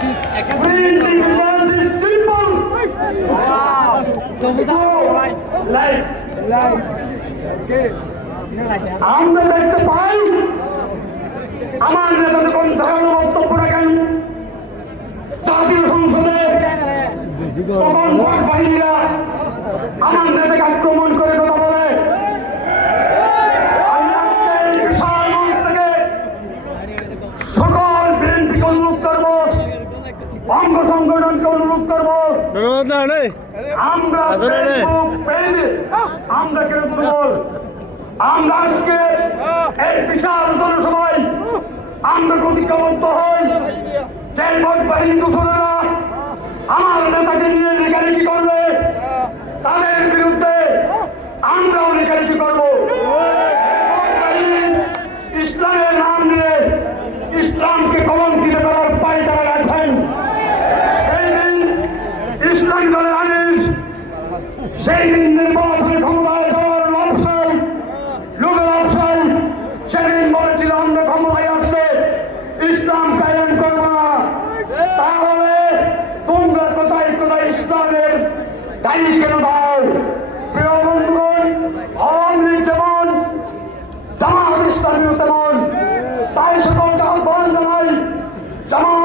Freedom is simple. Life. আমরা দেখতে পাই আমার নেতা যখন ধারণা বক্তব্য রাখেন জাতীয় সংসদে তখন ভোট বাহিনীরা আমার নেতাকে আক্রমণ করে কথা বলে। আমি আজকে এই বিশাল মঞ্চ থেকে সকল বিএনপিকে অনুরোধ করবো, অঙ্গ সংগঠনকে অনুরোধ করবো, আমরা ফেসবুক পেজে আমরা কেন দুর্বল, আমরা আজকে এই বিশাল জনসভায় আমরা প্রতিজ্ঞাবদ্ধ হই যে ভোট বাহিনী দূষণেরা আমার নেতাকে নিয়ে লেখালেখি করবে তাদের বিরুদ্ধে আমরাও লেখালেখি করবো। ইসলামের নাম নিয়ে ইসলামকে কলঙ্কিত করার পায়ে তারা রাখেন। সেই দিন ইসলামী দলের আমির সেই দিন নির্বাচনে ক্ষমতায় যাওয়ার ব্যবসায়ী লোকের ব্যবসায়ী সেদিন বলেছিল আমরা ক্ষমতায় আসলে ইসলাম কায়েম করবো না। তাহলে তোমরা কোথায় কোথায় ইসলামের গাড়ি কেন দাও? প্রিয় বন্ধুগণ, আওয়ামী লীগ যেমন জামাত ইসলামীও তেমন, তাই সকলকে আহ্বান জানাই জামাত